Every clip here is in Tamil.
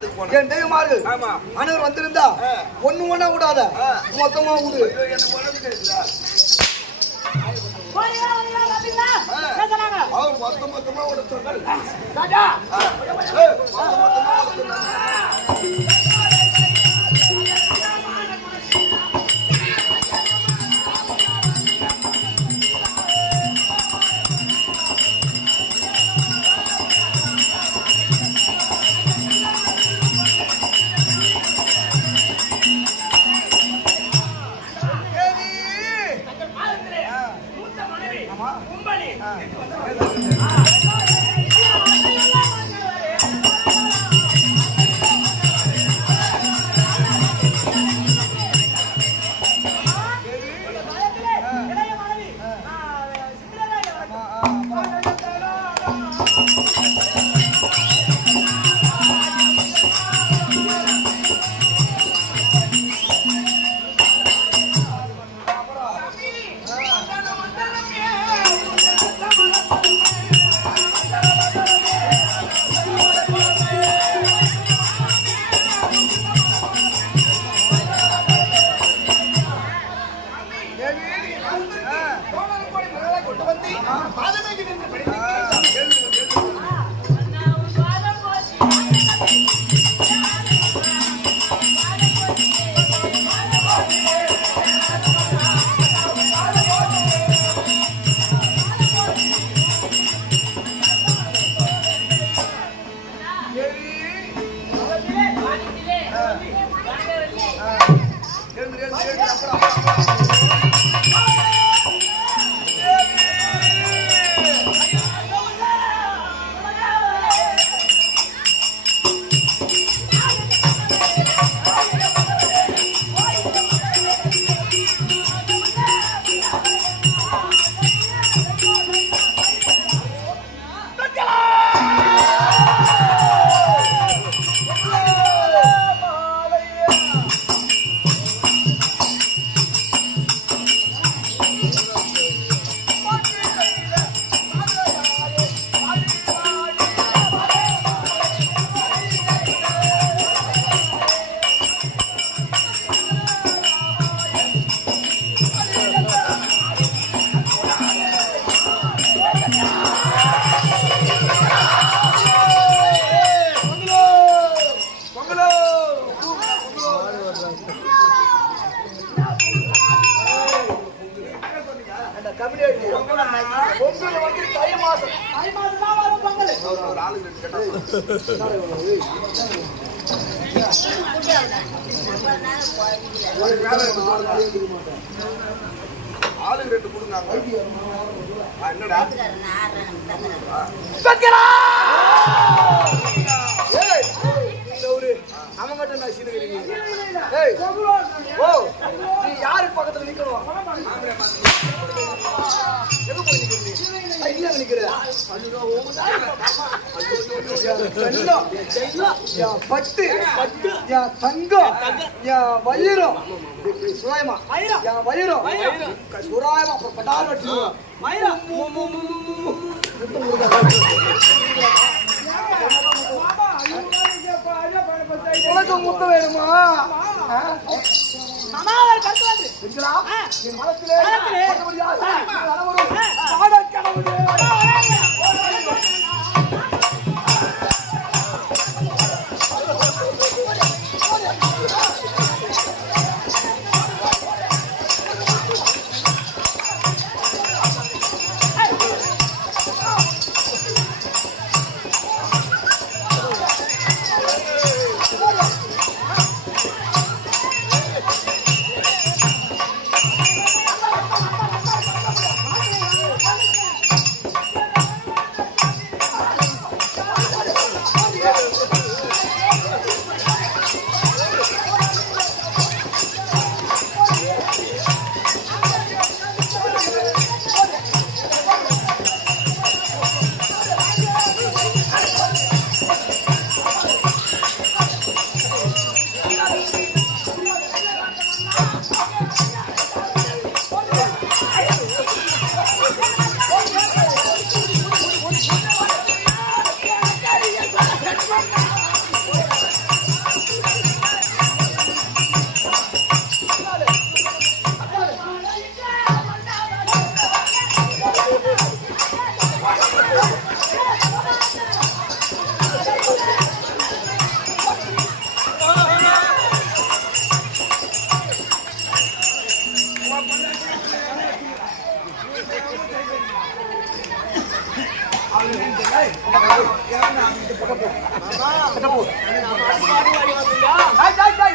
என் தெய்வமாறு அனைவர் வந்திருந்தா ஒண்ணு ஒண்ணா விடாத மொத்தமா விடு. மொத்தமா விட சொன்னல் ஆளுங்க ரெண்டு கொடுங்க. என்னடா அவங்ககிட்ட நான் சீனுகிறீங்க. நீ யாரு பக்கத்துல நிக்கணும்? எங்க போய் நிக்கிற? பட்டு தங்கம் வயிறம் சுராயமா வயிறம் சுராயமா பட்டார் வச்சுருவோம். உனக்கு முத்த வேணுமா?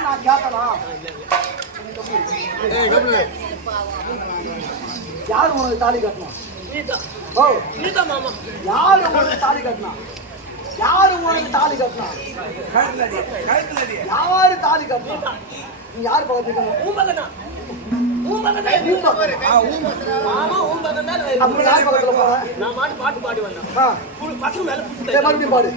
நான் கேட்கலாம். யாரு உனக்கு தாலி கட்டணும்? ஓ யாரு உனக்கு தாலி கட்டணும்? யாரு உனக்கு தாலி கட்டணும்? யாரு தாலி கட்டணும்? நீ யாரு பக்கத்துக்கு பாட்டு பாடி வந்தேன் மறுபடியும் பாடு.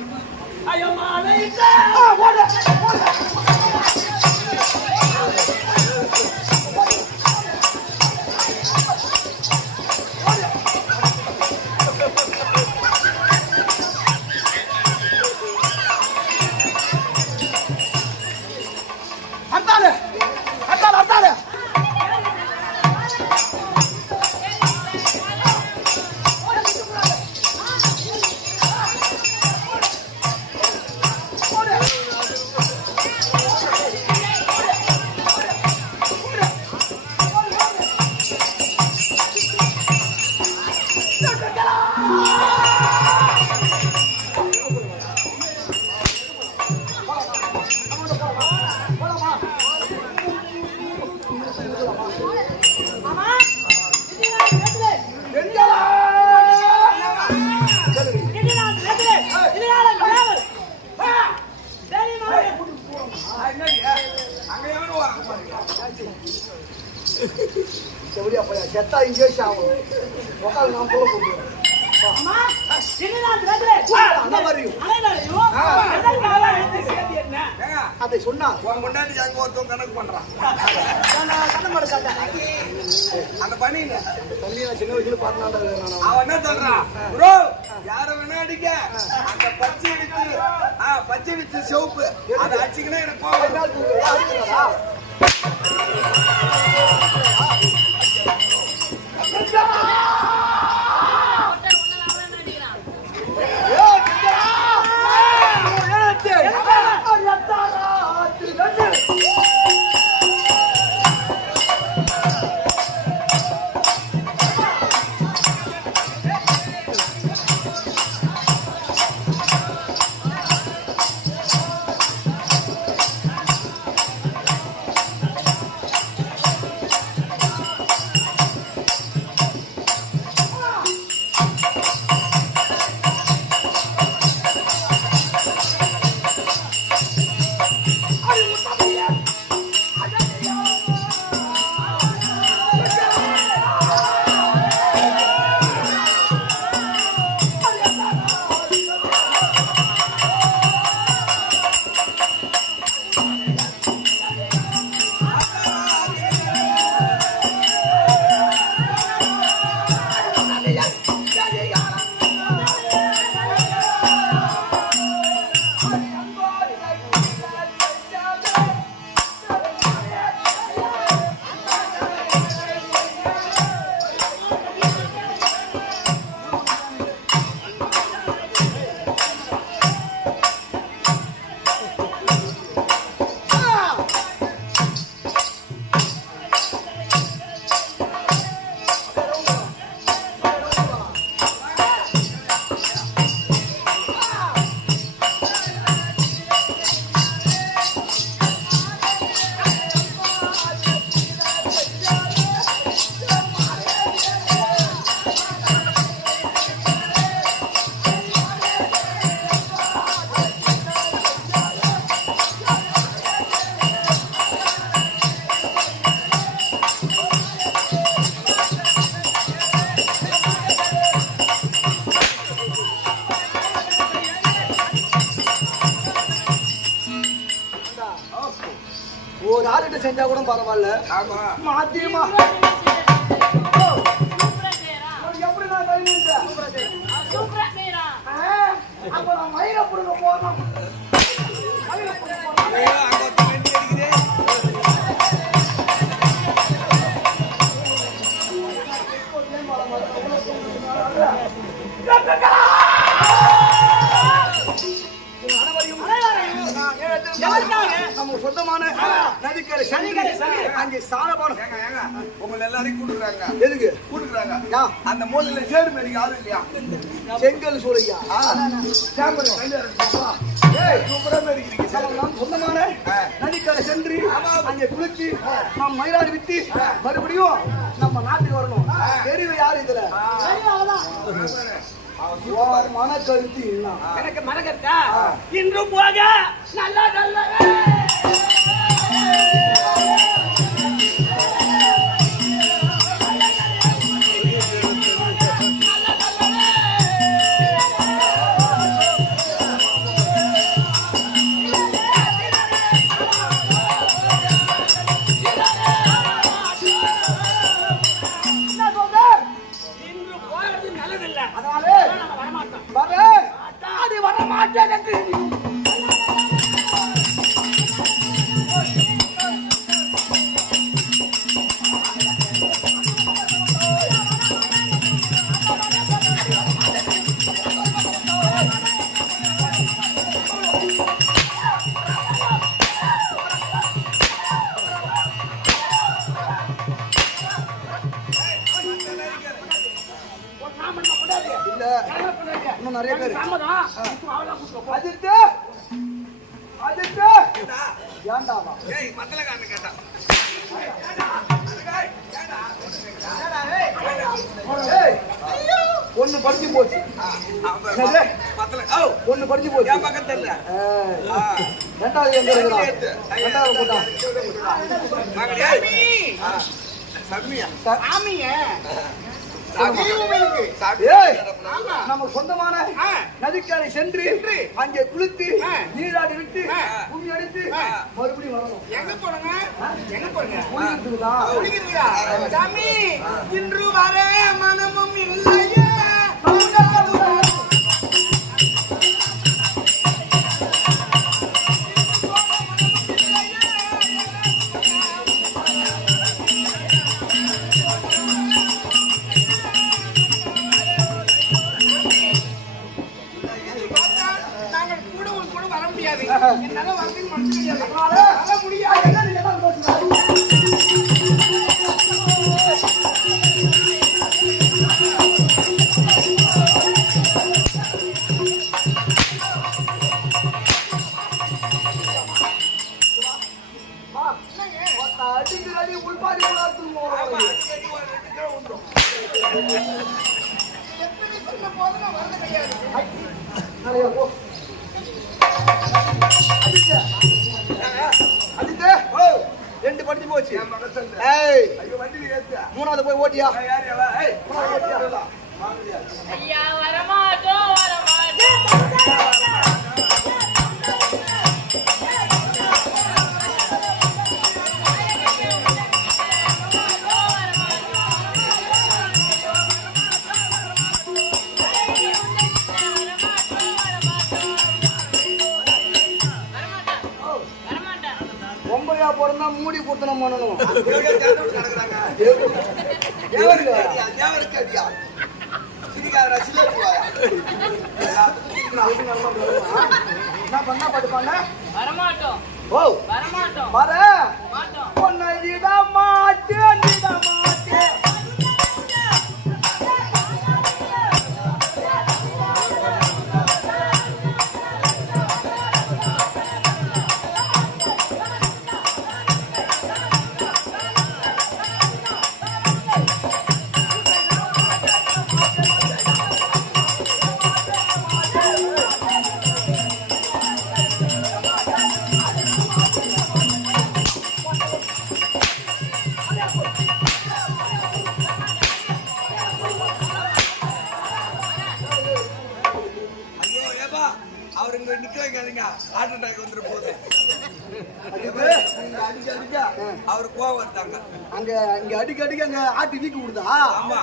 செத்தா இங்கே சாவும் உட்காந்து நான் போல போடுவேன். அதை சொன்னா முன்னாடி அங்க ஒருத்தவங்க கணக்கு பண்றான். அந்த பண்ணின சின்ன வயசுல பார்த்தாண்டா அவன் என்ன சொல்றான், ப்ரோ யார வேணா அடிக்க, அந்த பச்சை வித்து சிவப்பு அதை அடிச்சுக்கினா எனக்கு போகும். ஒரு ஆளுகிட்ட செஞ்சா கூட பரவாயில்ல. மாத்தியமா எப்படி நான் அப்ப நான் மயில புடுங்க போறோம். நம்ம சொந்தமான நதிக்கரை அங்கே சாணபானம் உங்களை எல்லாரையும் கூட்டுறாங்க. எதுக்கு கூட்டுறாங்க? அந்த மூலையில சேரு மேரிக்கு யாரும் இல்லையா? செங்கல் சூளையா சாம்பல் சூப்பரா இருக்கிறீங்க. நாம் சொந்தமான நதிக்கரை சென்று அங்கே குளிச்சு நாம் மயிலாடி விட்டு மறுபடியும் நம்ம நாட்டுக்கு வரணும். தெரிவு யாரு இதுல மன கருத்து எனக்கு மனகத்தா இன்று போக நல்லா நல்லவே நிறைய பேர் ஒண்ணு படிச்சு போச்சு. ஒண்ணு படிச்சு போச்சு. ரெண்டாவது எங்க இருக்கிறான்? ரெண்டாவது போட்டான். நம்ம சொந்தமான நதிக்கரை சென்று அங்கே குளித்து நீராடி விட்டு கும்மி அடித்து மறுபடியும் வரணும். எங்க போறங்க? எங்க போறங்க? குளிக்கிறதுக்கா? சாமி இன்று வர மனமும் இல்லையே. என்னால வரதுக்கு மனசு கிடையாது. வர முடியாது. அடிக்கடி உள்பாடி போதும் ரெண்டு படிச்சு போச்சு. மூணாவது போய் ஓட்டியா? ஐயா வரமாட்டோம் வரமாட்டோம். பொம்பளையா பிறந்தா மூடி குத்தனம் பண்ணணும். என்ன பண்ணா படுப்பாங்க? வரமாட்டோம். ஓ வரமாட்டோம். வர மாட்டோம். பொண்ணை விட மாட்டேன் விட மாட்டேன். அவருங்க நிக்க வைக்காதீங்க, ஹார்ட் அட்டாக் வந்துட போகுது. அவரு கோவம் வருதாங்க. அங்க அங்க அடிக்க அடிக்க அங்க ஆட்டி வீக்கு விடுதா? ஆமா.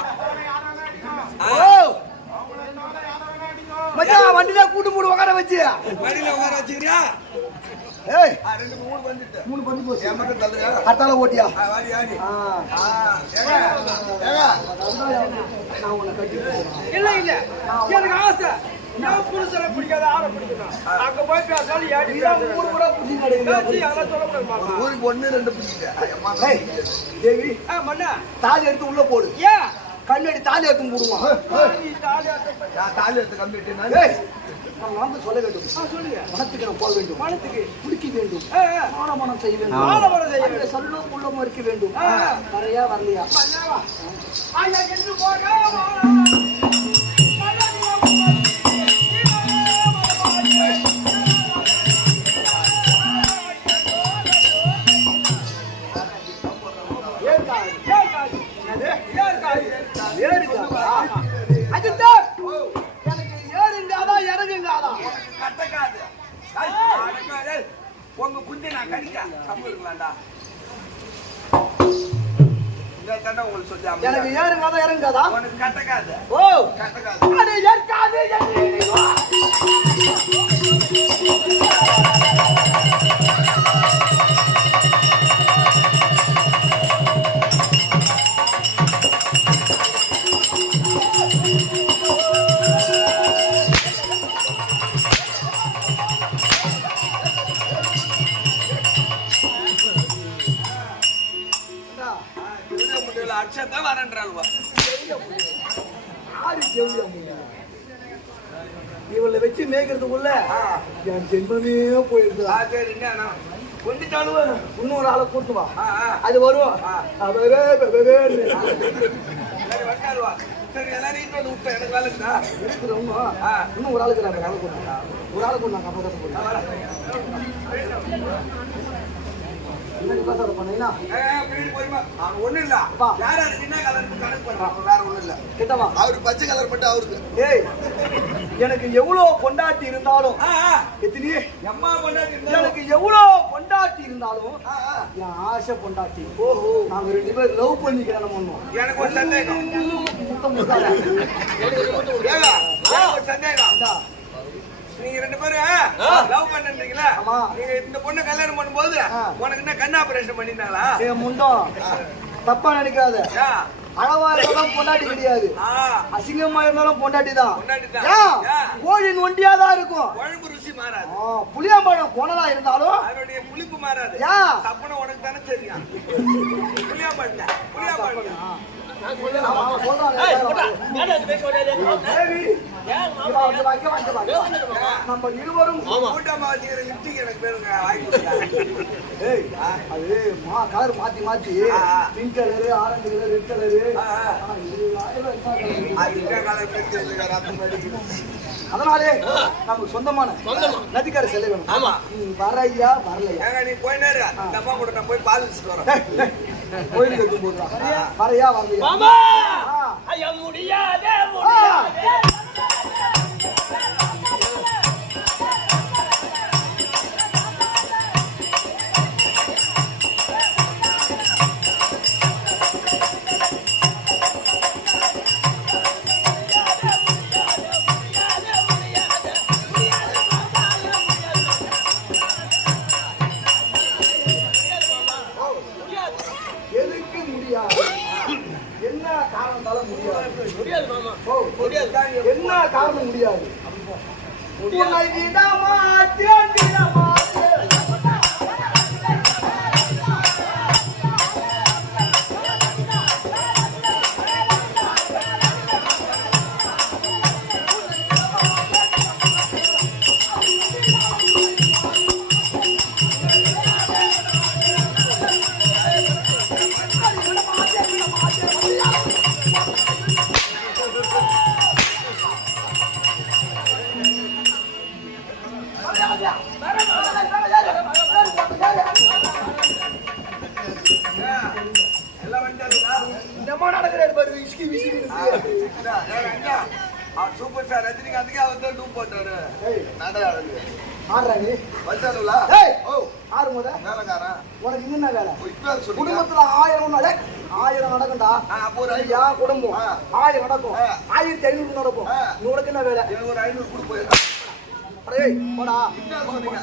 மச்சான் வண்டில கூட்டு மூடு உட்கார வச்சு வண்டியில உட்கார வச்சுக்கிறியா? ஏய் ரெண்டு மூணு வந்துட்டு மூணு பண்ணி போச்சு. என் மட்டும் தள்ளுங்க. அடுத்தால ஓட்டியா? வாடி வாடி. நான் உன்னை கட்டி இல்ல இல்ல எனக்கு ஆசை. நான் புருஷனை பிடிக்காத ஆளை பிடிக்கணும். அங்க போய் பேசாலும் ஏடி ஊரு கூட புடிச்சு நடக்குது. அதெல்லாம் சொல்லக்கூடாது மாமா. ஊருக்கு ஒண்ணு ரெண்டு பிடிச்சிக்க. ஏய் தேவி மண்ணா தாலி எடுத்து உள்ள போடு. ஏன் கண்ணாடி தாலி எடுத்து போடுவான். தாலி எடுத்து கம்பிட்டு ஏய் நான் வந்து சொல்ல வேண்டும். சொல்லுங்க. மனத்துக்கு நான் போக வேண்டும். மனத்துக்கு குளிக்க வேண்டும். மானமனம் செய்ய வேண்டும். மானமனம் செய்ய வேண்டும். சொல்லும் உள்ளம் இருக்க வேண்டும். வரையா வரலையா? ஐயா என்று போக உங்க குஞ்சை நான் கடிக்க சம்பளாண்டா இந்த தண்டை உங்களுக்கு சொல்லி எனக்கு ஏறுங்காதா இறங்காதா? உனக்கு கட்டக்காது. ஓ கட்டக்காது. அது ஏற்காது அச்சத்தை வரன்றாள்வா. இவளை வச்சு மேய்க்கிறதுக்குள்ள என் ஜென்மமே போயிருக்கு. சரி என்ன கொண்டுட்டாலும் இன்னொரு ஆளை கூட்டு வா. அது வரும். வந்தாலுவா. சரி எல்லாரும் இன்னொரு விட்டேன் எனக்கு வேலை இருந்தா இன்னும் ஒரு ஆளுக்கு வேலை கொடுத்தா ஒரு ஆளை கொண்டு நாங்கள் அப்போ பண்ணீங்கன்னா ஒண்ணும் இல்ல யாரா என்ன கலர் கணக்கு பண்றாங்க வேற ஒண்ணும் இல்ல கிட்டவா அவருக்கு பச்சை கலர் மட்டும் அவருக்கு. ஏய் எனக்கு எவ்வளவு பொண்டாட்டி இருந்தாலும் எத்தனையே எம்மா பொண்டாட்டி எனக்கு எவ்வளவு பொண்டாட்டி இருந்தாலும் என் ஆசை பொண்டாட்டி. ஓஹோ நாங்க 2 பேரும் லவ் பண்ணிக்கிறோம் பண்ணோம். எனக்கு ஒரு சந்தேகம். ஒரு சந்தேகம். நீங்க 2 பேரும் லவ் பண்றீங்களா? நீங்க இந்த பொண்ணை கல்யாணம் பண்ணும்போது உனக்கு என்ன கண் ஆபரேஷன் பண்ணிருந்தாங்களா? முண்டம் தப்பா நினைக்காத. அளவா இருந்தாலும் பொண்டாட்டி கிடையாது. அசிங்கமா இருந்தாலும் பொண்டாட்டி தான். கோழின் ஒண்டியா தான் இருக்கும். குழம்பு ருசி மாறாது. புளியாம்பழம் கோணலா இருந்தாலும் அதனுடைய புளிப்பு மாறாது. தப்புன உனக்கு தானே தெரியும். புளியாம்பழம் நம்ம இருவரும் கூட்டமா வச்சுக்கிற லிப்டிக் எனக்கு பேருங்க அது கலர் மாத்தி மாத்தி pink colour orange colour red colour அதனாலே நமக்கு சொந்தமான நதிக்கரை செல்ல வேணும். ஆமா வரையா வரலையா? நீ போய் நேரு இந்த அம்மா கூட நான் போய் பால் வச்சுட்டு வரேன். கோயிலுக்கு எடுத்து போடுறான். வரையா வரலையா? முடியாது என்ன காரணம் முடியாது. சூப்பர் ஸ்டார் ரஜினிகாந்துக்கு அவர் தான் டூப் போட்டாரு. உனக்கு என்ன வேலை? குடும்பத்துல 1000 நடக்கும்டா. குடும்பம் 1000 நடக்கும். 1500 நடக்கும். உனக்கு என்ன வேலை? ஒரு 500 கூட போயிடும். போடா சொன்னீங்க.